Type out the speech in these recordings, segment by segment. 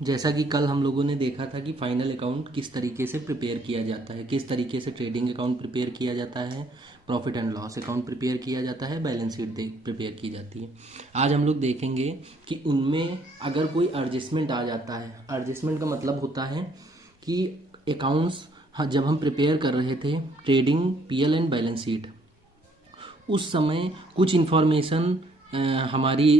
जैसा कि कल हम लोगों ने देखा था कि फाइनल अकाउंट किस तरीके से प्रिपेयर किया जाता है, किस तरीके से ट्रेडिंग अकाउंट प्रिपेयर किया जाता है, profit and loss account prepare किया जाता है, बैलेंस शीट प्रिपेयर की जाती है। आज हम लोग देखेंगे कि उनमें अगर कोई एडजस्टमेंट आ जाता है, एडजस्टमेंट का मतलब होता है कि अकाउंट्स, हाँ, जब हम प्रिपेयर कर रहे थे trading PL and balance sheet, उस समय कुछ इन्फॉर्मेशन हमारी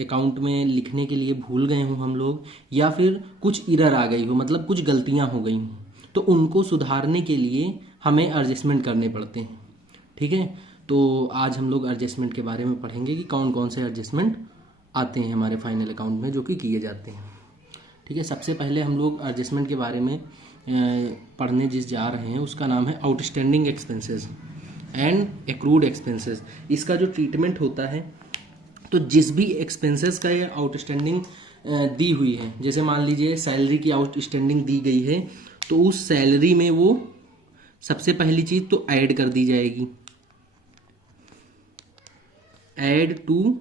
अकाउंट में लिखने के लिए भूल गए हों हम लोग, या फिर कुछ इरर आ गई हो, मतलब कुछ गलतियां हो गई हों, तो उनको सुधारने के लिए हमें एडजस्टमेंट करने पड़ते हैं। ठीक है, तो आज हम लोग एडजस्टमेंट के बारे में पढ़ेंगे कि कौन कौन से एडजस्टमेंट आते हैं हमारे फाइनल अकाउंट में जो कि किए जाते हैं। ठीक है, सबसे पहले हम लोग एडजस्टमेंट के बारे में पढ़ने जिस जा रहे हैं उसका नाम है outstanding expenses and accrued expenses. इसका जो ट्रीटमेंट होता है, तो जिस भी एक्सपेंसेस का ये आउटस्टैंडिंग दी हुई है, जैसे मान लीजिए सैलरी की आउटस्टैंडिंग दी गई है, तो उस सैलरी में वो सबसे पहली चीज तो ऐड कर दी जाएगी, ऐड टू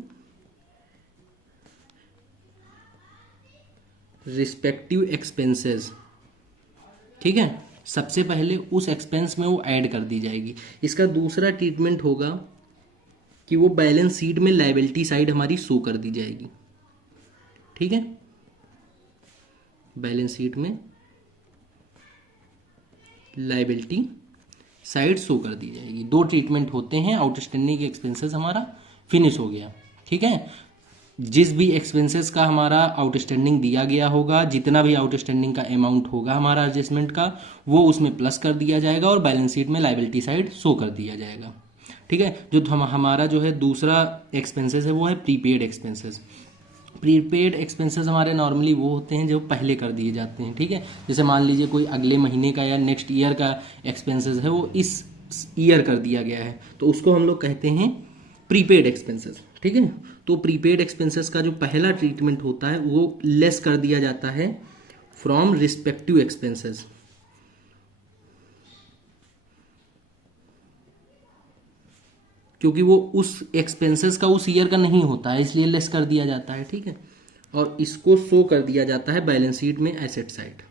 रिस्पेक्टिव एक्सपेंसेस। ठीक है, सबसे पहले उस एक्सपेंस में वो ऐड कर दी जाएगी। इसका दूसरा ट्रीटमेंट होगा कि वो बैलेंस शीट में लायबिलिटी साइड हमारी शो कर दी जाएगी। ठीक है, बैलेंस शीट में लायबिलिटी साइड शो कर दी जाएगी। दो ट्रीटमेंट होते हैं, आउटस्टैंडिंग एक्सपेंसेस हमारा फिनिश हो गया। ठीक है, जिस भी एक्सपेंसेस का हमारा आउटस्टैंडिंग दिया गया होगा, जितना भी आउटस्टैंडिंग का अमाउंट होगा हमारा एडजस्टमेंट का, वो उसमें प्लस कर दिया जाएगा और बैलेंस शीट में लायबिलिटी साइड शो कर दिया जाएगा। ठीक है, जो हमारा जो है दूसरा एक्सपेंसेस है वो है प्रीपेड एक्सपेंसेस। प्रीपेड एक्सपेंसेस हमारे नॉर्मली वो होते हैं जो पहले कर दिए जाते हैं। ठीक है, जैसे मान लीजिए कोई अगले महीने का या नेक्स्ट ईयर का एक्सपेंसेस है वो इस ईयर कर दिया गया है, तो उसको हम लोग कहते हैं प्रीपेड एक्सपेंसेस। ठीक है, तो प्रीपेड एक्सपेंसेस का जो पहला ट्रीटमेंट होता है वो लेस कर दिया जाता है फ्रॉम रिस्पेक्टिव एक्सपेंसेस, क्योंकि वो उस एक्सपेंसेस का उस ईयर का नहीं होता है, इसलिए लेस कर दिया जाता है। ठीक है, और इसको शो कर दिया जाता है बैलेंस शीट में एसेट साइड।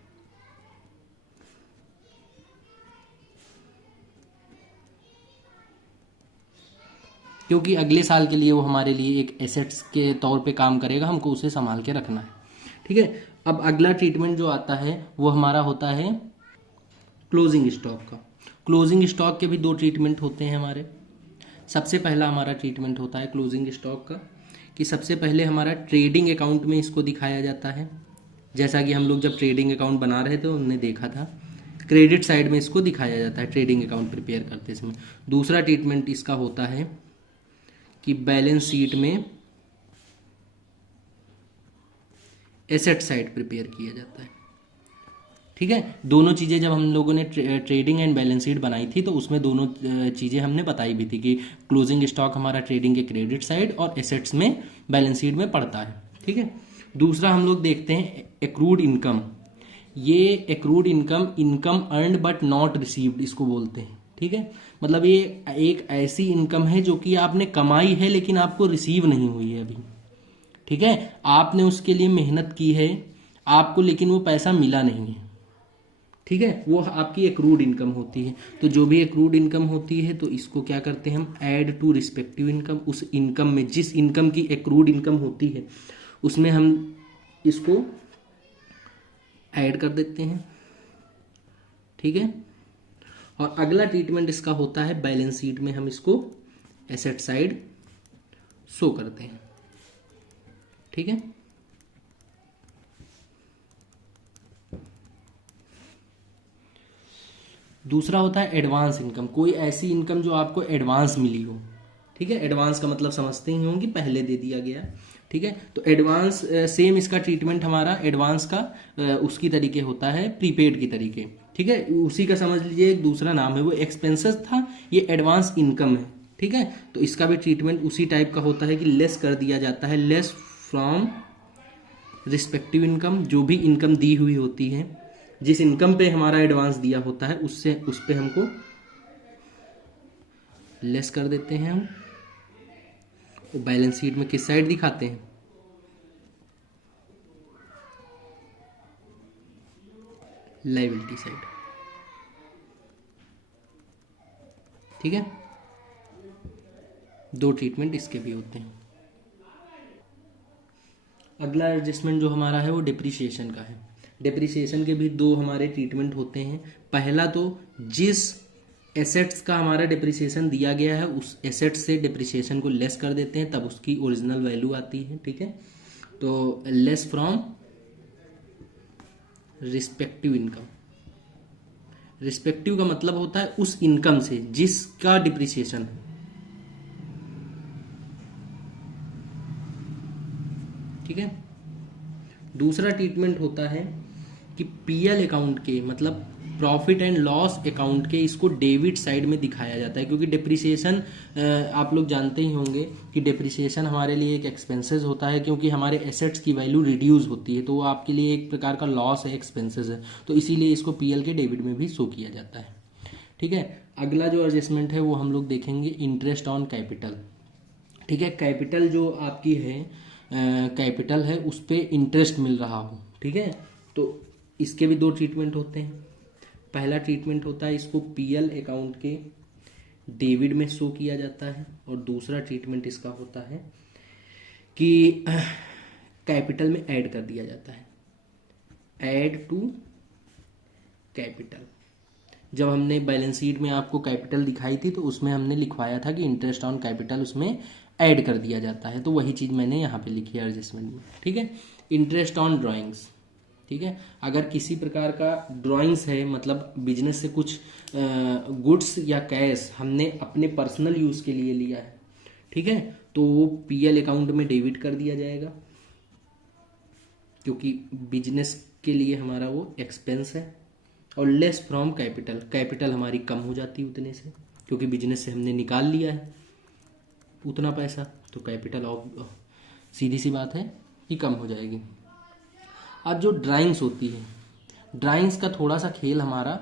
क्योंकि अगले साल के लिए वो हमारे लिए एक एसेट्स के तौर पे काम करेगा, हमको उसे संभाल के रखना है। ठीक है, अब अगला ट्रीटमेंट जो आता है वो हमारा होता है क्लोजिंग स्टॉक का। क्लोजिंग स्टॉक के भी दो ट्रीटमेंट होते हैं हमारे। सबसे पहला हमारा ट्रीटमेंट होता है क्लोजिंग स्टॉक का कि सबसे पहले हमारा ट्रेडिंग अकाउंट में इसको दिखाया जाता है। जैसा कि हम लोग जब ट्रेडिंग अकाउंट बना रहे थे उन्होंने देखा था, क्रेडिट साइड में इसको दिखाया जाता है ट्रेडिंग अकाउंट प्रिपेयर करते समय। दूसरा ट्रीटमेंट इसका होता है कि बैलेंस शीट में एसेट साइड प्रिपेयर किया जाता है। ठीक है, दोनों चीज़ें जब हम लोगों ने ट्रेडिंग एंड बैलेंस शीट बनाई थी तो उसमें दोनों चीज़ें हमने बताई भी थी कि क्लोजिंग स्टॉक हमारा ट्रेडिंग के क्रेडिट साइड और एसेट्स में बैलेंस शीट में पड़ता है। ठीक है, दूसरा हम लोग देखते हैं एक्रूड इनकम। ये accrued income, income earned but not received इसको बोलते हैं। ठीक है, मतलब ये एक ऐसी इनकम है जो कि आपने कमाई है लेकिन आपको रिसीव नहीं हुई है अभी। ठीक है, आपने उसके लिए मेहनत की है आपको, लेकिन वो पैसा मिला नहीं है। ठीक है, वो आपकी एक्रूड इनकम होती है। तो जो भी एक्रूड इनकम होती है तो इसको क्या करते हैं हम, ऐड टू रिस्पेक्टिव इनकम। उस इनकम में जिस इनकम की एक्रूड इनकम होती है उसमें हम इसको ऐड कर देते हैं। ठीक है, और अगला ट्रीटमेंट इसका होता है बैलेंस शीट में हम इसको एसेट साइड शो करते हैं। ठीक है, दूसरा होता है एडवांस इनकम। कोई ऐसी इनकम जो आपको एडवांस मिली हो। ठीक है, एडवांस का मतलब समझते ही होंगे, पहले दे दिया गया। ठीक है, तो एडवांस सेम इसका ट्रीटमेंट हमारा एडवांस का उसकी तरीके होता है प्रीपेड की तरीके। ठीक है, उसी का समझ लीजिए एक दूसरा नाम है, वो एक्सपेंसेस था, ये एडवांस इनकम है। ठीक है, तो इसका भी ट्रीटमेंट उसी टाइप का होता है कि लेस कर दिया जाता है, लेस फ्रॉम रिस्पेक्टिव इनकम। जो भी इनकम दी हुई होती है, जिस इनकम पे हमारा एडवांस दिया होता है उससे उस पे हमको लेस कर देते हैं हम। वो बैलेंस शीट में किस साइड दिखाते हैं, लायबिलिटी साइड। ठीक है, दो ट्रीटमेंट इसके भी होते हैं। अगला एडजस्टमेंट जो हमारा है वो डिप्रिसिएशन का है। डिप्रिसिएशन के भी दो हमारे ट्रीटमेंट होते हैं। पहला तो जिस एसेट्स का हमारा डिप्रिसिएशन दिया गया है उस एसेट से डिप्रिसिएशन को लेस कर देते हैं, तब उसकी ओरिजिनल वैल्यू आती है। ठीक है, तो less from respective income. Respective का मतलब होता है उस इनकम से जिसका डिप्रिसिएशन है। ठीक है, दूसरा ट्रीटमेंट होता है कि पीएल अकाउंट के मतलब प्रॉफिट एंड लॉस अकाउंट के इसको डेबिट साइड में दिखाया जाता है, क्योंकि डिप्रिसिएशन आप लोग जानते ही होंगे कि डिप्रिसिएशन हमारे लिए एक एक्सपेंसेस होता है, क्योंकि हमारे एसेट्स की वैल्यू रिड्यूस होती है, तो वो आपके लिए एक प्रकार का लॉस है, एक्सपेंसेस है, तो इसीलिए इसको पीएल के डेबिट में भी शो किया जाता है। ठीक है, अगला जो एडजस्टमेंट है वो हम लोग देखेंगे इंटरेस्ट ऑन कैपिटल। ठीक है, कैपिटल जो आपकी है कैपिटल है उस पर इंटरेस्ट मिल रहा हो। ठीक है, तो इसके भी दो ट्रीटमेंट होते हैं। पहला ट्रीटमेंट होता है इसको पीएल अकाउंट के डेबिट में शो किया जाता है, और दूसरा ट्रीटमेंट इसका होता है कि कैपिटल में ऐड कर दिया जाता है, ऐड टू कैपिटल। जब हमने बैलेंस शीट में आपको कैपिटल दिखाई थी तो उसमें हमने लिखवाया था कि इंटरेस्ट ऑन कैपिटल उसमें ऐड कर दिया जाता है, तो वही चीज़ मैंने यहाँ पे लिखी है एडजस्टमेंट में। ठीक है, इंटरेस्ट ऑन ड्राइंग्स। ठीक है, अगर किसी प्रकार का ड्राइंग्स है, मतलब बिजनेस से कुछ गुड्स या कैश हमने अपने पर्सनल यूज़ के लिए लिया है, ठीक है, तो वो पीएल अकाउंट में डेबिट कर दिया जाएगा, क्योंकि बिजनेस के लिए हमारा वो एक्सपेंस है। और लेस फ्रॉम कैपिटल, कैपिटल हमारी कम हो जाती है उतने से, क्योंकि बिजनेस से हमने निकाल लिया है उतना पैसा, तो कैपिटल ऑफ सीधी सी बात है कि कम हो जाएगी। अब जो ड्राइंग्स होती है, ड्राइंग्स का थोड़ा सा खेल हमारा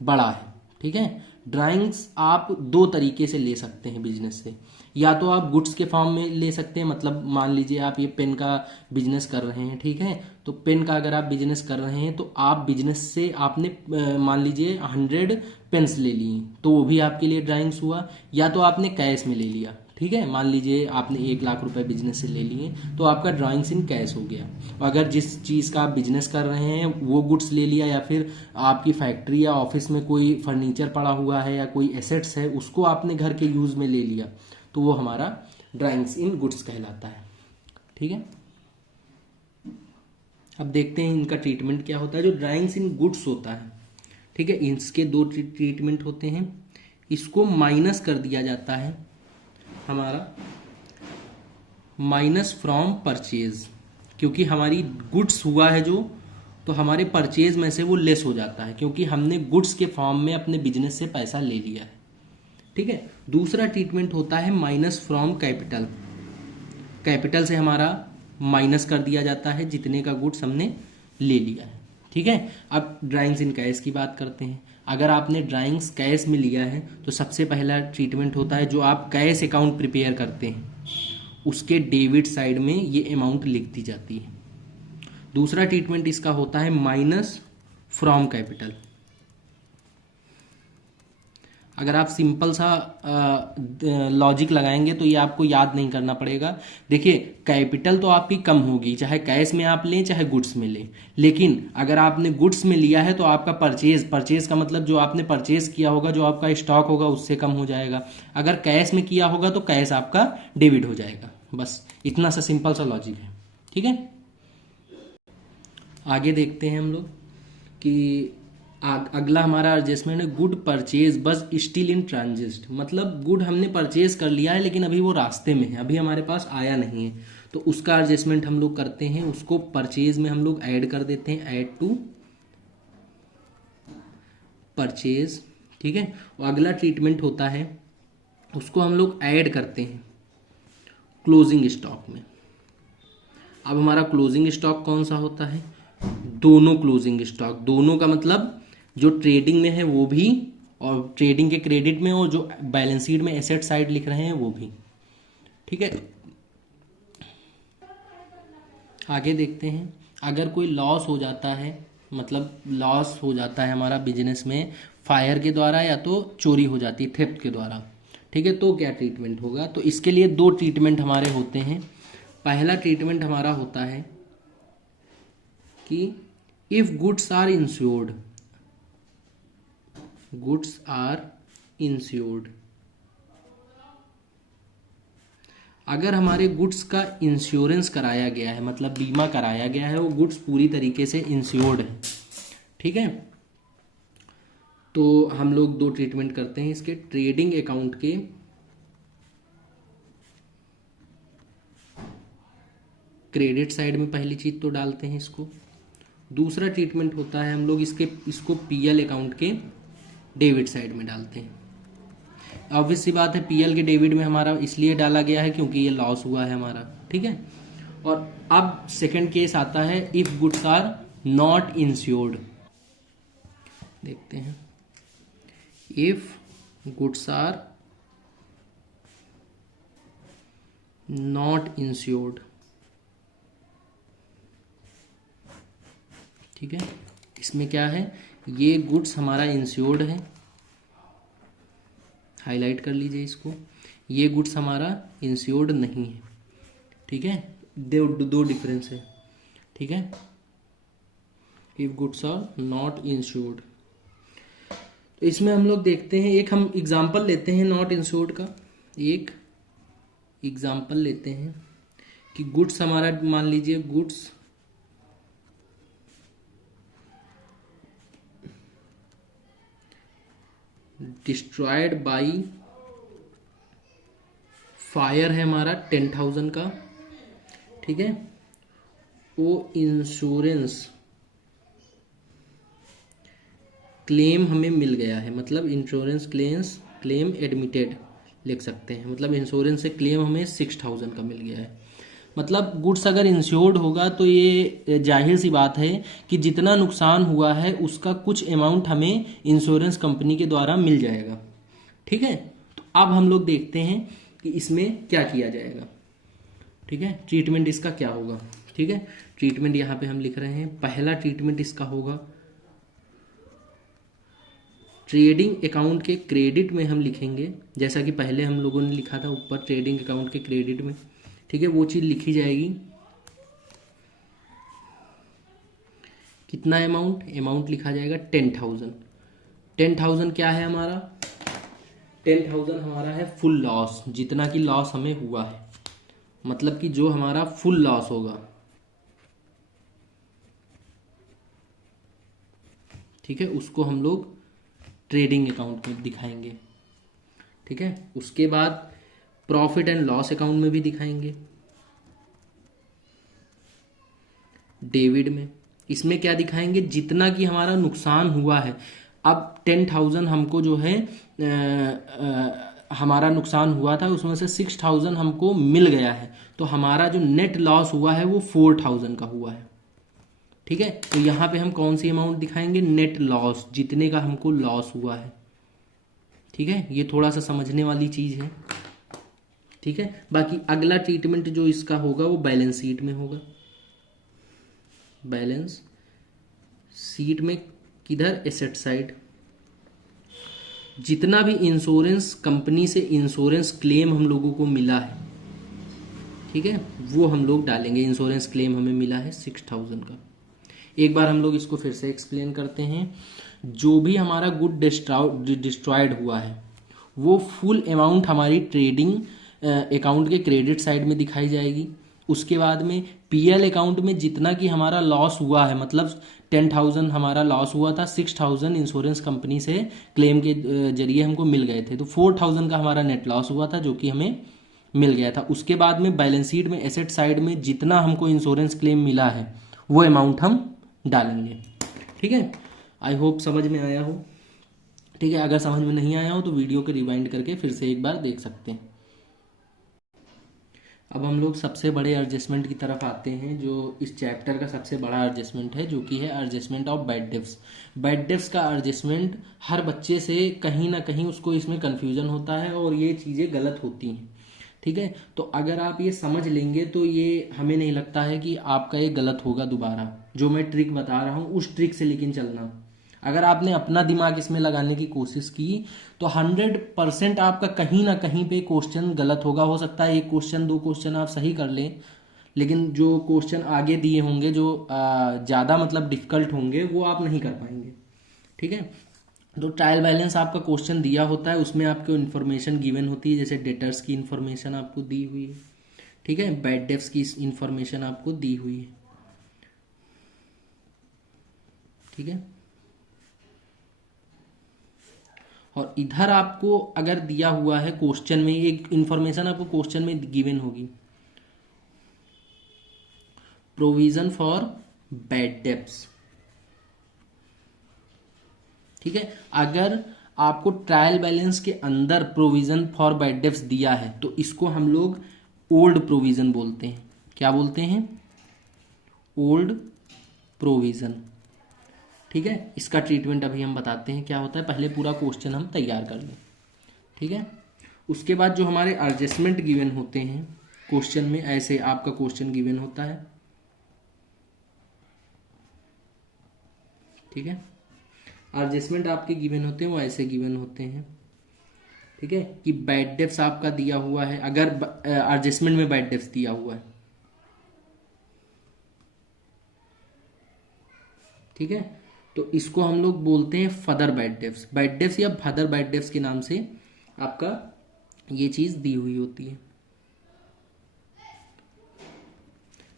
बड़ा है। ठीक है, ड्राइंग्स आप दो तरीके से ले सकते हैं बिजनेस से, या तो आप गुड्स के फॉर्म में ले सकते हैं, मतलब मान लीजिए आप ये पेन का बिजनेस कर रहे हैं, ठीक है, तो पेन का अगर आप बिजनेस कर रहे हैं तो आप बिजनेस से आपने मान लीजिए 100 पेन्स ले लिए, तो वो भी आपके लिए ड्राइंग्स हुआ। या तो आपने कैश में ले लिया, ठीक है, मान लीजिए आपने 1 लाख रुपए बिजनेस से ले लिए, तो आपका ड्राइंग्स इन कैश हो गया। अगर जिस चीज़ का आप बिजनेस कर रहे हैं वो गुड्स ले लिया, या फिर आपकी फैक्ट्री या ऑफिस में कोई फर्नीचर पड़ा हुआ है या कोई एसेट्स है उसको आपने घर के यूज़ में ले लिया, तो वो हमारा ड्राइंग्स इन गुड्स कहलाता है। ठीक है, अब देखते हैं इनका ट्रीटमेंट क्या होता है। जो ड्राइंग्स इन गुड्स होता है, ठीक है, इसके दो ट्रीटमेंट होते हैं। इसको माइनस कर दिया जाता है हमारा माइनस फ्रॉम परचेज, क्योंकि हमारी गुड्स हुआ है जो, तो हमारे परचेज में से वो लेस हो जाता है, क्योंकि हमने गुड्स के फॉर्म में अपने बिजनेस से पैसा ले लिया है। ठीक है, दूसरा ट्रीटमेंट होता है माइनस फ्रॉम कैपिटल। कैपिटल से हमारा माइनस कर दिया जाता है जितने का गुड्स हमने ले लिया है। ठीक है, अब ड्राइंग्स इन कैश की बात करते हैं। अगर आपने ड्राइंग्स कैश में लिया है तो सबसे पहला ट्रीटमेंट होता है जो आप कैश अकाउंट प्रिपेयर करते हैं उसके डेबिट साइड में ये अमाउंट लिख दी जाती है। दूसरा ट्रीटमेंट इसका होता है माइनस फ्रॉम कैपिटल। अगर आप सिंपल सा लॉजिक लगाएंगे तो ये आपको याद नहीं करना पड़ेगा। देखिए, कैपिटल तो आपकी कम होगी चाहे कैश में आप लें चाहे गुड्स में लें, लेकिन अगर आपने गुड्स में लिया है तो आपका परचेज का मतलब जो आपने परचेज किया होगा, जो आपका स्टॉक होगा उससे कम हो जाएगा। अगर कैश में किया होगा तो कैश आपका डेबिट हो जाएगा। बस इतना सा सिंपल सा लॉजिक है। ठीक है, आगे देखते हैं हम लोग कि अगला हमारा एडजस्टमेंट है गुड परचेज बस स्टिल इन ट्रांजिट। मतलब गुड हमने परचेज कर लिया है लेकिन अभी वो रास्ते में है, अभी हमारे पास आया नहीं है, तो उसका एडजस्टमेंट हम लोग करते हैं। उसको परचेज में हम लोग ऐड कर देते हैं, ऐड टू परचेज। ठीक है, और अगला ट्रीटमेंट होता है उसको हम लोग ऐड करते हैं क्लोजिंग स्टॉक में। अब हमारा क्लोजिंग स्टॉक कौन सा होता है? दोनों क्लोजिंग स्टॉक, दोनों का मतलब जो ट्रेडिंग में है वो भी, और ट्रेडिंग के क्रेडिट में, और जो बैलेंस शीट में एसेट साइड लिख रहे हैं वो भी। ठीक है, आगे देखते हैं। अगर कोई लॉस हो जाता है मतलब लॉस हो जाता है हमारा बिजनेस में फायर के द्वारा या तो चोरी हो जाती है थेफ्ट के द्वारा, ठीक है, तो क्या ट्रीटमेंट होगा? तो इसके लिए दो ट्रीटमेंट हमारे होते हैं। पहला ट्रीटमेंट हमारा होता है कि if goods are insured, goods are insured, अगर हमारे गुड्स का इंश्योरेंस कराया गया है, मतलब बीमा कराया गया है, वो गुड्स पूरी तरीके से इंश्योर्ड है, ठीक है, तो हम लोग दो ट्रीटमेंट करते हैं इसके। ट्रेडिंग अकाउंट के क्रेडिट साइड में पहली चीज तो डालते हैं इसको। दूसरा ट्रीटमेंट होता है हम लोग इसको पीएल अकाउंट के डेबिट साइड में डालते हैं। ऑब्वियस सी बात है, पीएल के डेबिट में हमारा इसलिए डाला गया है क्योंकि ये लॉस हुआ है हमारा, ठीक है। और अब सेकंड केस आता है if goods are not insured. देखते हैं, if goods are not insured, ठीक है, इसमें क्या है, ये गुड्स हमारा इंश्योर्ड है, हाईलाइट कर लीजिए इसको, ये गुड्स हमारा इंश्योर्ड नहीं है, ठीक है, दो डिफरेंस है, ठीक है, if goods are not insured. तो इसमें हम लोग देखते हैं, एक हम एग्जांपल लेते हैं नॉट इंश्योर्ड का, एक एग्जांपल लेते हैं कि गुड्स हमारा, मान लीजिए गुड्स डिस्ट्रॉयड बाई फायर है हमारा 10,000 का, ठीक है, वो इंश्योरेंस क्लेम हमें मिल गया है, मतलब इंश्योरेंस क्लेम एडमिटेड लिख सकते हैं, मतलब इंश्योरेंस से क्लेम हमें 6,000 का मिल गया है। मतलब गुड्स अगर इंश्योर्ड होगा तो ये जाहिर सी बात है कि जितना नुकसान हुआ है उसका कुछ अमाउंट हमें इंश्योरेंस कंपनी के द्वारा मिल जाएगा, ठीक है। तो अब हम लोग देखते हैं कि इसमें क्या किया जाएगा, ठीक है, ट्रीटमेंट इसका क्या होगा, ठीक है। ट्रीटमेंट यहाँ पे हम लिख रहे हैं, पहला ट्रीटमेंट इसका होगा ट्रेडिंग अकाउंट के क्रेडिट में हम लिखेंगे, जैसा कि पहले हम लोगों ने लिखा था ऊपर ट्रेडिंग अकाउंट के क्रेडिट में, ठीक है, वो चीज लिखी जाएगी। कितना अमाउंट लिखा जाएगा 10,000। 10,000 क्या है हमारा, 10,000 हमारा है फुल लॉस, जितना कि लॉस हमें हुआ है, मतलब कि जो हमारा फुल लॉस होगा, ठीक है, उसको हम लोग ट्रेडिंग अकाउंट में दिखाएंगे, ठीक है। उसके बाद प्रॉफिट एंड लॉस अकाउंट में भी दिखाएंगे, डेबिट में। इसमें क्या दिखाएंगे, जितना कि हमारा नुकसान हुआ है। अब 10,000 हमको जो है हमारा नुकसान हुआ था, उसमें से 6,000 हमको मिल गया है, तो हमारा जो नेट लॉस हुआ है वो 4,000 का हुआ है, ठीक है। तो यहाँ पे हम कौन सी अमाउंट दिखाएंगे, नेट लॉस, जितने का हमको लॉस हुआ है, ठीक है। ये थोड़ा सा समझने वाली चीज है, ठीक है। बाकी अगला ट्रीटमेंट जो इसका होगा वो बैलेंस शीट में होगा। बैलेंस शीट में किधर, एसेट साइड, जितना भी इंश्योरेंस कंपनी से इंश्योरेंस क्लेम हम लोगों को मिला है, ठीक है, वो हम लोग डालेंगे। इंश्योरेंस क्लेम हमें मिला है 6,000 का। एक बार हम लोग इसको फिर से एक्सप्लेन करते हैं। जो भी हमारा गुड डिस्ट्रॉयड हुआ है वो फुल अमाउंट हमारी ट्रेडिंग अकाउंट के क्रेडिट साइड में दिखाई जाएगी। उसके बाद में पीएल अकाउंट में जितना कि हमारा लॉस हुआ है, मतलब 10,000 हमारा लॉस हुआ था, 6,000 इंश्योरेंस कंपनी से क्लेम के जरिए हमको मिल गए थे, तो 4,000 का हमारा नेट लॉस हुआ था जो कि हमें मिल गया था। उसके बाद में बैलेंस शीट में एसेट साइड में जितना हमको इंश्योरेंस क्लेम मिला है वो अमाउंट हम डालेंगे, ठीक है। आई होप समझ में आया हो, ठीक है। अगर समझ में नहीं आया हो तो वीडियो को रिवाइंड करके फिर से एक बार देख सकते हैं। अब हम लोग सबसे बड़े एडजस्टमेंट की तरफ आते हैं, जो इस चैप्टर का सबसे बड़ा एडजस्टमेंट है, जो कि है adjustment of bad debts. Bad debts का एडजस्टमेंट हर बच्चे से कहीं ना कहीं उसको इसमें कन्फ्यूजन होता है और ये चीज़ें गलत होती हैं, ठीक है। तो अगर आप ये समझ लेंगे तो ये हमें नहीं लगता है कि आपका ये गलत होगा दोबारा। जो मैं ट्रिक बता रहा हूँ उस ट्रिक से लेकिन चलना। अगर आपने अपना दिमाग इसमें लगाने की कोशिश की तो 100% आपका कहीं ना कहीं पे क्वेश्चन गलत होगा। हो सकता है एक क्वेश्चन दो क्वेश्चन आप सही कर लें, लेकिन जो क्वेश्चन आगे दिए होंगे जो ज़्यादा मतलब डिफिकल्ट होंगे वो आप नहीं कर पाएंगे। ठीक है, तो ट्रायल बैलेंस आपका क्वेश्चन दिया होता है, उसमें आपको इन्फॉर्मेशन गिवन होती है, जैसे डेटर्स की इन्फॉर्मेशन आपको दी हुई है, ठीक है, बैड डेट्स की इन्फॉर्मेशन आपको दी हुई है। ठीक है, और इधर आपको अगर दिया हुआ है क्वेश्चन में, एक इन्फॉर्मेशन आपको क्वेश्चन में गिवन होगी, प्रोविजन फॉर बैड डेट्स। ठीक है, अगर आपको ट्रायल बैलेंस के अंदर प्रोविजन फॉर बैड डेट्स दिया है तो इसको हम लोग ओल्ड प्रोविजन बोलते हैं। क्या बोलते हैं? Old provision. ठीक है, इसका ट्रीटमेंट अभी हम बताते हैं क्या होता है, पहले पूरा क्वेश्चन हम तैयार कर लें। ठीक है, उसके बाद जो हमारे एडजस्टमेंट गिवन होते हैं क्वेश्चन में, ऐसे आपका क्वेश्चन गिवन होता है। ठीक है, एडजस्टमेंट आपके गिवन होते हैं वो ऐसे गिवन होते हैं। ठीक है, कि बैड डेट्स आपका दिया हुआ है, अगर एडजस्टमेंट में बैड डेट्स दिया हुआ है। ठीक है, तो इसको हम लोग बोलते हैं फर्दर बैड डेट्स या फर्दर बैड डेट्स के नाम से आपका ये चीज दी हुई होती है।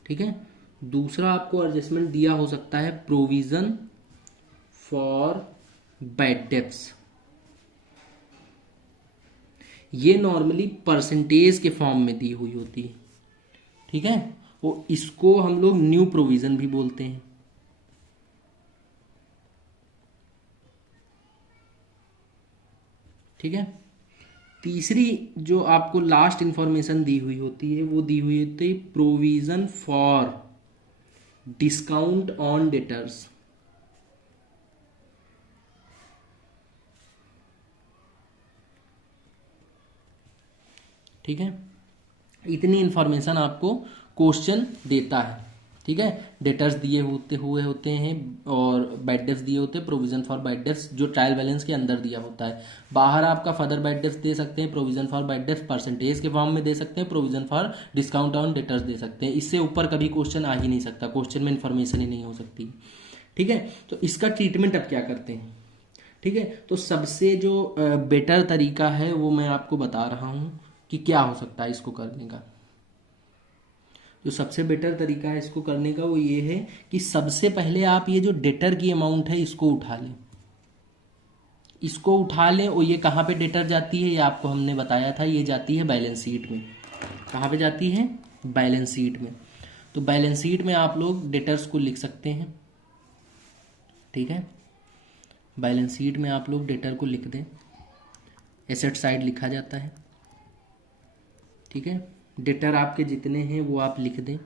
ठीक है, दूसरा आपको एडजस्टमेंट दिया हो सकता है प्रोविजन फॉर बैड डेट्स। ये नॉर्मली परसेंटेज के फॉर्म में दी हुई होती है। ठीक है, वो इसको हम लोग न्यू प्रोविजन भी बोलते हैं। ठीक है, तीसरी जो आपको लास्ट इंफॉर्मेशन दी हुई होती है वो दी हुई होती है provision for discount on debtors. ठीक है, इतनी इंफॉर्मेशन आपको क्वेश्चन देता है। ठीक है, डेटर्स दिए होते हैं और बैड डेट्स दिए होते हैं, प्रोविजन फॉर बैड डेट्स जो ट्रायल बैलेंस के अंदर दिया होता है। बाहर आपका फर्दर बैड डेट्स दे सकते हैं, provision for bad debts percentage के फॉर्म में दे सकते हैं, provision for discount on debtors दे सकते हैं। इससे ऊपर कभी क्वेश्चन आ ही नहीं सकता, क्वेश्चन में इंफॉर्मेशन ही नहीं हो सकती। ठीक है, तो इसका ट्रीटमेंट अब क्या करते हैं? ठीक है, तो सबसे जो बेटर तरीका है वो मैं आपको बता रहा हूं कि क्या हो सकता है इसको करने का। जो सबसे बेटर तरीका है इसको करने का वो ये है कि सबसे पहले आप ये जो डेटर की अमाउंट है इसको उठा लें। इसको उठा लें और ये कहाँ पे डेटर जाती है ये आपको हमने बताया था, ये जाती है बैलेंस शीट में। कहाँ पे जाती है? बैलेंस शीट में। तो बैलेंस शीट में आप लोग डेटर्स को लिख सकते हैं। ठीक है, बैलेंस शीट में आप लोग डेटर को लिख दें, एसेट साइड लिखा जाता है। ठीक है, डेटर आपके जितने हैं वो आप लिख दें,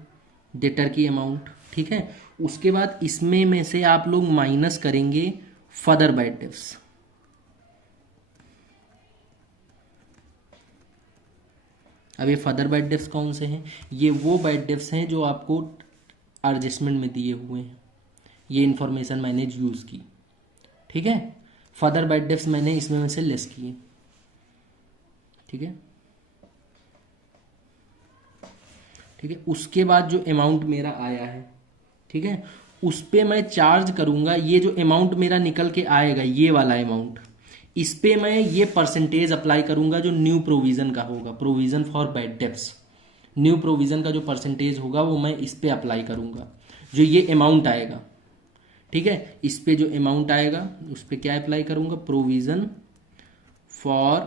डेटर की अमाउंट। ठीक है, उसके बाद इसमें में से आप लोग माइनस करेंगे फर्दर बैड डेट्स। अब ये फर्दर बैड डेट्स कौन से हैं? ये वो बैड डेट्स हैं जो आपको एडजस्टमेंट में दिए हुए हैं। ये इंफॉर्मेशन मैंने यूज की। ठीक है, फर्दर बैड डेट्स मैंने इसमें में से लेस किए। ठीक है, ठीक है, उसके बाद जो अमाउंट मेरा आया है, ठीक है, उस पे मैं चार्ज करूंगा। ये जो अमाउंट मेरा निकल के आएगा ये वाला अमाउंट, इस पे मैं ये परसेंटेज अप्लाई करूंगा जो न्यू प्रोविजन का होगा, provision for bad dates. New provision का जो परसेंटेज होगा वो मैं इस पे अप्लाई करूंगा, जो ये अमाउंट आएगा। ठीक है, इस पे जो अमाउंट आएगा उस पे क्या अप्लाई करूंगा? Provision for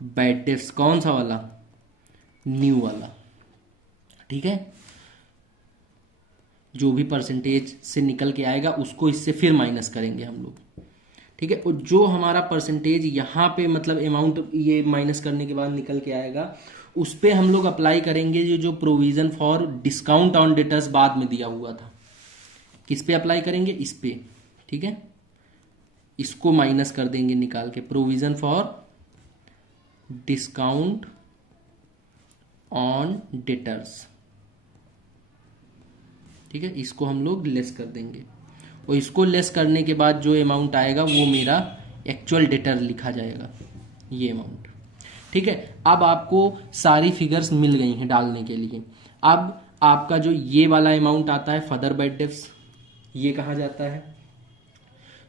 bad dates. कौन सा वाला? न्यू वाला। ठीक है, जो भी परसेंटेज से निकल के आएगा उसको इससे फिर माइनस करेंगे हम लोग। ठीक है, और जो हमारा परसेंटेज यहाँ पे मतलब अमाउंट ये माइनस करने के बाद निकल के आएगा उस पे हम लोग अप्लाई करेंगे जो provision for discount on debtors बाद में दिया हुआ था। किस पे अप्लाई करेंगे? इस पे। ठीक है, इसको माइनस कर देंगे निकाल के, provision for discount on debtors. ठीक है, इसको हम लोग लेस कर देंगे और इसको लेस करने के बाद जो अमाउंट आएगा वो मेरा एक्चुअल डेटर लिखा जाएगा, ये अमाउंट। ठीक है, अब आपको सारी फिगर्स मिल गई हैं डालने के लिए। अब आपका जो ये वाला अमाउंट आता है फर्दर बैड डेब्ट्स, ये कहाँ जाता है?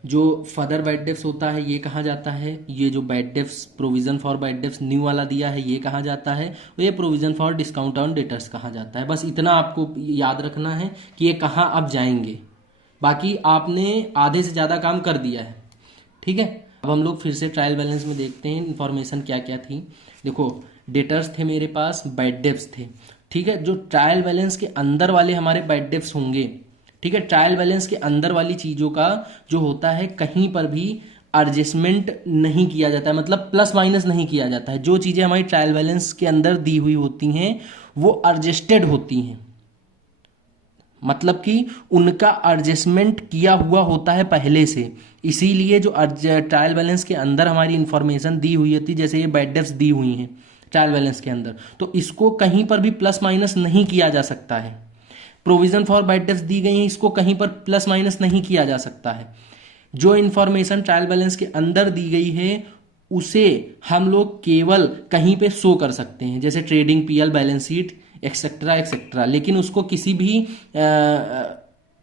जो फर्दर बैड डेब्ट्स होता है ये कहाँ जाता है? ये जो bad debts provision for bad debts new वाला दिया है ये कहाँ जाता है? और ये provision for discount on debtors कहाँ जाता है? बस इतना आपको याद रखना है कि ये कहाँ अब जाएंगे। बाकी आपने आधे से ज़्यादा काम कर दिया है। ठीक है, अब हम लोग फिर से ट्रायल बैलेंस में देखते हैं इन्फॉर्मेशन क्या क्या थी। देखो, डेटर्स थे मेरे पास, बैड डेब्ट्स थे। ठीक है, जो ट्रायल बैलेंस के अंदर वाले हमारे बैड डेब्ट्स होंगे, ठीक है, ट्रायल बैलेंस के अंदर वाली चीज़ों का जो होता है कहीं पर भी एडजस्टमेंट नहीं किया जाता है, मतलब प्लस माइनस नहीं किया जाता है। जो चीज़ें हमारी ट्रायल बैलेंस के अंदर दी हुई होती हैं वो एडजस्टेड होती हैं, मतलब कि उनका एडजस्टमेंट किया हुआ होता है पहले से। इसीलिए जो ट्रायल बैलेंस के अंदर हमारी इंफॉर्मेशन दी हुई होती है, जैसे ये बैड डेब्ट्स दी हुई हैं ट्रायल बैलेंस के अंदर, तो इसको कहीं पर भी प्लस माइनस नहीं किया जा सकता है। प्रोविजन फॉर बैड डेब्ट्स दी गई हैं, इसको कहीं पर प्लस माइनस नहीं किया जा सकता है। जो इंफॉर्मेशन ट्रायल बैलेंस के अंदर दी गई है उसे हम लोग केवल कहीं पे शो कर सकते हैं, जैसे trading, PL, balance sheet, etcetera etcetera, लेकिन उसको किसी भी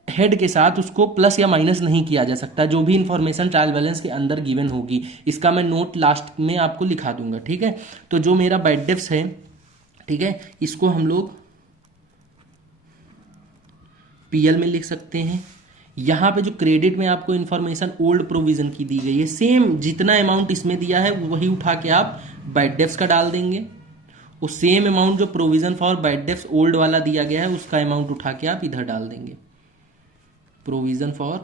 हेड के साथ उसको प्लस या माइनस नहीं किया जा सकता। जो भी इंफॉर्मेशन ट्रायल बैलेंस के अंदर गिवन होगी, इसका मैं नोट लास्ट में आपको लिखा दूंगा। ठीक है, तो जो मेरा बैड डेब्ट्स है, ठीक है, इसको हम लोग पीएल में लिख सकते हैं। यहां पे जो क्रेडिट में आपको इंफॉर्मेशन ओल्ड प्रोविजन की दी गई है, सेम जितना अमाउंट इसमें दिया है वही उठा के आप बैड डेब्ट्स का डाल देंगे। वो सेम अमाउंट जो provision for bad debts old वाला दिया गया है उसका अमाउंट उठा के आप इधर डाल देंगे। प्रोविजन फॉर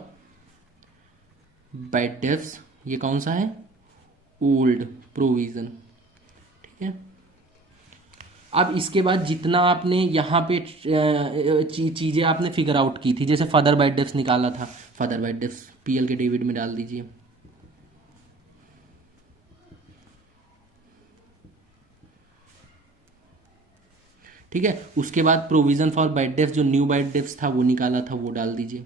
बैड डेब्ट्स ये कौन सा है? Old provision. ठीक है, अब इसके बाद जितना आपने यहाँ पे चीजें आपने फिगर आउट की थी, जैसे फर्दर बैड डेब्ट्स निकाला था, फर्दर बैड डेब्ट्स पीएल के डेबिट में डाल दीजिए। ठीक है, उसके बाद प्रोविजन फॉर बैड डेब्ट्स जो न्यू बैड डेब्ट्स था वो निकाला था वो डाल दीजिए।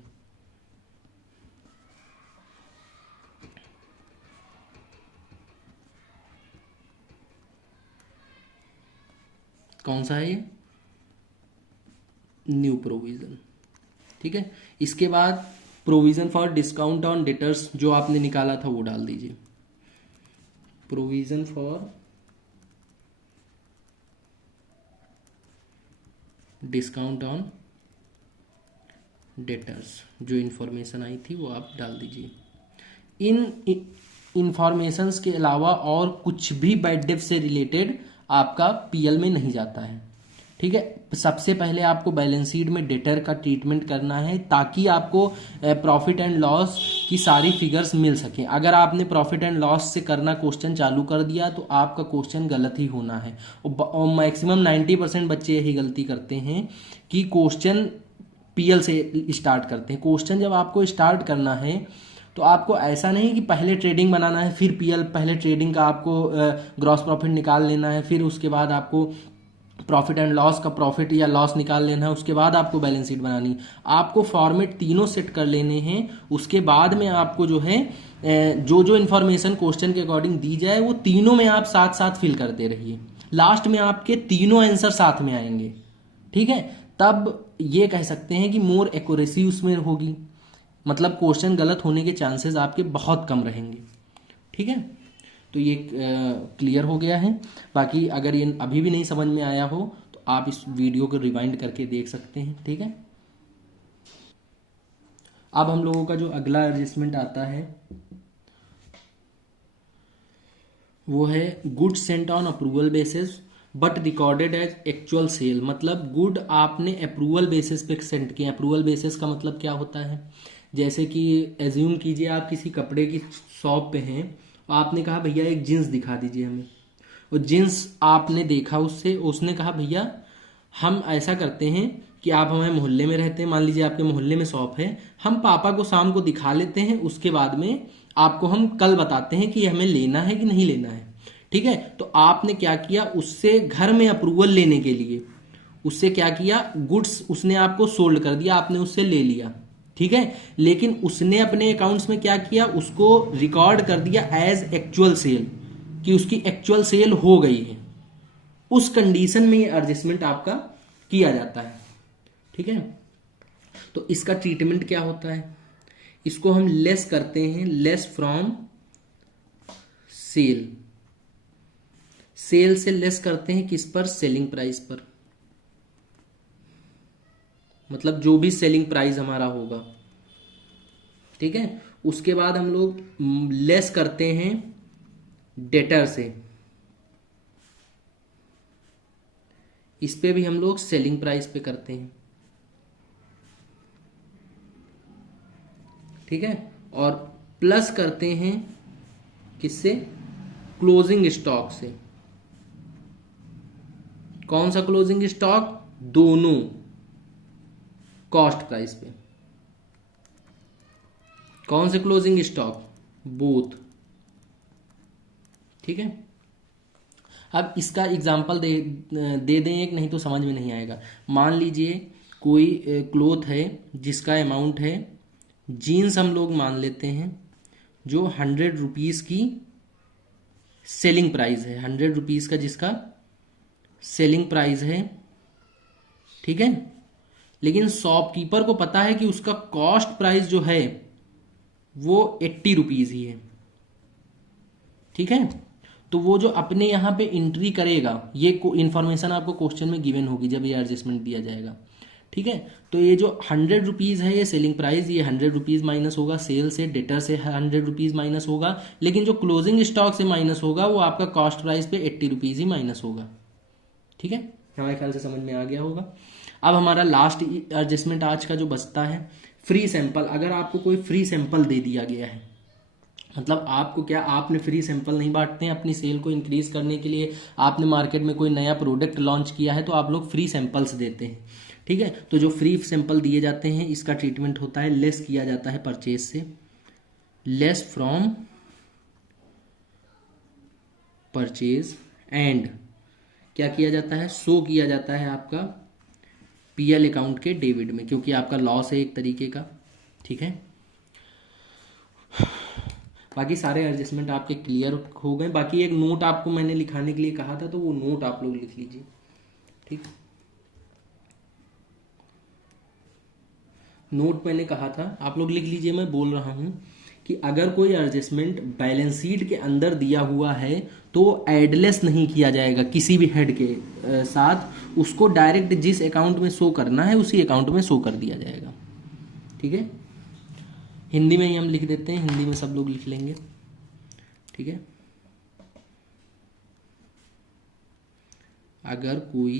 कौन सा है ये? New provision. ठीक है, इसके बाद provision for discount on debtors जो आपने निकाला था वो डाल दीजिए। Provision for discount on debtors जो इंफॉर्मेशन आई थी वो आप डाल दीजिए। इन इंफॉर्मेशंस के अलावा और कुछ भी बैड डेब्ट से रिलेटेड आपका पीएल में नहीं जाता है। ठीक है, सबसे पहले आपको बैलेंस शीट में डेटर का ट्रीटमेंट करना है ताकि आपको प्रॉफिट एंड लॉस की सारी फिगर्स मिल सके। अगर आपने प्रॉफिट एंड लॉस से करना क्वेश्चन चालू कर दिया तो आपका क्वेश्चन गलत ही होना है। और मैक्सिमम 90% बच्चे यही गलती करते हैं कि क्वेश्चन पीएल से स्टार्ट करते हैं। क्वेश्चन जब आपको स्टार्ट करना है तो आपको ऐसा नहीं कि पहले ट्रेडिंग बनाना है फिर पीएल, पहले ट्रेडिंग का आपको ग्रॉस प्रॉफिट निकाल लेना है, फिर उसके बाद आपको प्रॉफिट एंड लॉस का प्रॉफिट या लॉस निकाल लेना है, उसके बाद आपको बैलेंस शीट बनानी। आपको फॉर्मेट तीनों सेट कर लेने हैं। उसके बाद में आपको जो है जो जो इन्फॉर्मेशन क्वेश्चन के अकॉर्डिंग दी जाए वो तीनों में आप साथ साथ फिल करते रहिए। लास्ट में आपके तीनों आंसर साथ में आएंगे। ठीक है, तब ये कह सकते हैं कि मोर एक्यूरेसी उसमें होगी, मतलब क्वेश्चन गलत होने के चांसेस आपके बहुत कम रहेंगे। ठीक है, तो ये क्लियर हो गया है। बाकी अगर ये अभी भी नहीं समझ में आया हो तो आप इस वीडियो को रिवाइंड करके देख सकते हैं। ठीक है, अब हम लोगों का जो अगला एडजस्टमेंट आता है वो है good sent on approval basis but recorded as actual sale. मतलब गुड आपने अप्रूवल बेसिस पे सेंड किया। अप्रूवल बेसिस का मतलब क्या होता है? जैसे कि एज्यूम कीजिए आप किसी कपड़े की शॉप पे हैं, आपने कहा भैया एक जीन्स दिखा दीजिए हमें, और जीन्स आपने देखा उससे, उसने कहा भैया हम ऐसा करते हैं कि आप हमारे मोहल्ले में रहते हैं, मान लीजिए आपके मोहल्ले में शॉप है, हम पापा को शाम को दिखा लेते हैं, उसके बाद में आपको हम कल बताते हैं कि हमें लेना है कि नहीं लेना है। ठीक है, तो आपने क्या किया, उससे घर में अप्रूवल लेने के लिए उससे क्या किया, गुड्स उसने आपको सोल्ड कर दिया, आपने उससे ले लिया, ठीक है, लेकिन उसने अपने अकाउंट्स में क्या किया, उसको रिकॉर्ड कर दिया एज एक्चुअल सेल, कि उसकी एक्चुअल सेल हो गई है। उस कंडीशन में ये एडजस्टमेंट आपका किया जाता है, ठीक है। तो इसका ट्रीटमेंट क्या होता है, इसको हम लेस करते हैं, लेस फ्रॉम सेल। सेल से लेस करते हैं किस पर, सेलिंग प्राइस पर, मतलब जो भी सेलिंग प्राइस हमारा होगा, ठीक है। उसके बाद हम लोग लेस करते हैं डेटर से, इस पे भी हम लोग सेलिंग प्राइस पे करते हैं, ठीक है। और प्लस करते हैं किससे, क्लोजिंग स्टॉक से। कौन सा क्लोजिंग स्टॉक, दोनों कॉस्ट प्राइस पे। कौन से क्लोजिंग स्टॉक, बोथ, ठीक है। अब इसका एग्जांपल दे दें एक, नहीं तो समझ में नहीं आएगा। मान लीजिए कोई क्लोथ है जिसका अमाउंट है, जीन्स हम लोग मान लेते हैं, जो 100 रुपीज़ की सेलिंग प्राइस है, 100 रुपीज़ का जिसका सेलिंग प्राइस है, ठीक है। लेकिन शॉपकीपर को पता है कि उसका कॉस्ट प्राइस जो है वो 80 रुपीज़ ही है, ठीक है। तो वो जो अपने यहाँ पे एंट्री करेगा, ये इंफॉर्मेशन आपको क्वेश्चन में गिवन होगी जब ये एडजस्टमेंट दिया जाएगा, ठीक है। तो ये जो 100 रुपीज़ है ये सेलिंग प्राइस, ये 100 रुपीज़ माइनस होगा, सेल से डेटर से 100 रुपीज़ माइनस होगा, लेकिन जो क्लोजिंग स्टॉक से माइनस होगा वो आपका कॉस्ट प्राइस पे 80 रुपीज़ ही माइनस होगा, ठीक है। हमारे ख्याल से समझ में आ गया होगा। अब हमारा लास्ट एडजस्टमेंट आज का जो बचता है, फ्री सैंपल। अगर आपको कोई फ्री सैंपल दे दिया गया है, मतलब आपको क्या, आपने फ्री सैंपल नहीं बांटते हैं अपनी सेल को इंक्रीज करने के लिए, आपने मार्केट में कोई नया प्रोडक्ट लॉन्च किया है तो आप लोग फ्री सैंपल्स देते हैं, ठीक है। तो जो फ्री सैंपल दिए जाते हैं इसका ट्रीटमेंट होता है, लेस किया जाता है परचेज से, लेस फ्रॉम परचेज, एंड क्या किया जाता है, शो किया जाता है आपका पीएल अकाउंट के डेबिट में, क्योंकि आपका लॉस है एक तरीके का, ठीक है। बाकी सारे एडजस्टमेंट आपके क्लियर हो गए। बाकी एक नोट आपको मैंने लिखाने के लिए कहा था, तो वो नोट आप लोग लिख लीजिए, ठीक। नोट मैंने कहा था आप लोग लिख लीजिए, मैं बोल रहा हूं कि अगर कोई एडजस्टमेंट बैलेंस शीट के अंदर दिया हुआ है तो एडलेस नहीं किया जाएगा किसी भी हेड के साथ, उसको डायरेक्ट जिस अकाउंट में शो करना है उसी अकाउंट में शो कर दिया जाएगा, ठीक है। हिंदी में ही हम लिख देते हैं, हिंदी में सब लोग लिख लेंगे, ठीक है। अगर कोई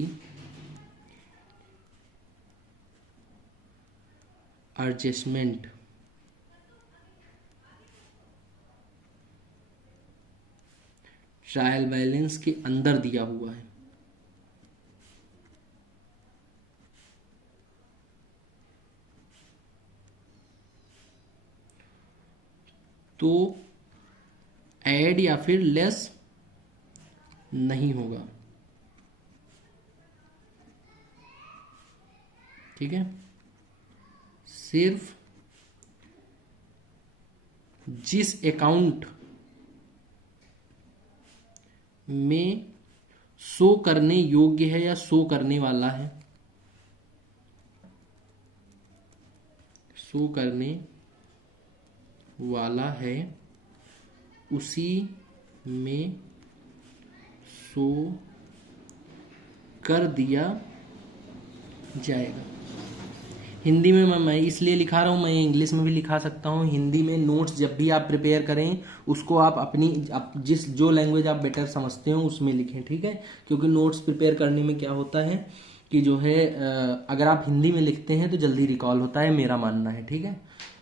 एडजस्टमेंट ट्रायल बैलेंस के अंदर दिया हुआ है तो ऐड या फिर लेस नहीं होगा, ठीक है। सिर्फ जिस अकाउंट में शो करने योग्य है या शो करने वाला है, शो करने वाला है उसी में शो कर दिया जाएगा। हिंदी में मैं इसलिए लिखा रहा हूँ, मैं इंग्लिश में भी लिखा सकता हूँ। हिंदी में नोट्स जब भी आप प्रिपेयर करें उसको आप अपनी जिस जो लैंग्वेज आप बेटर समझते हो उसमें लिखें, ठीक है। क्योंकि नोट्स प्रिपेयर करने में क्या होता है कि जो है अगर आप हिंदी में लिखते हैं तो जल्दी रिकॉल होता है, मेरा मानना है, ठीक है।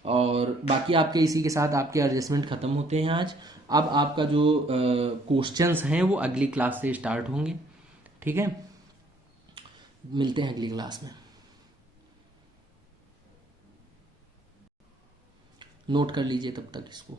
और बाकी आपके इसी के साथ आपके एडजस्टमेंट ख़त्म होते हैं आज। अब आपका जो क्वेश्चंस हैं वो अगली क्लास से स्टार्ट होंगे, ठीक है। मिलते हैं अगली क्लास में। नोट कर लीजिए तब तक इसको।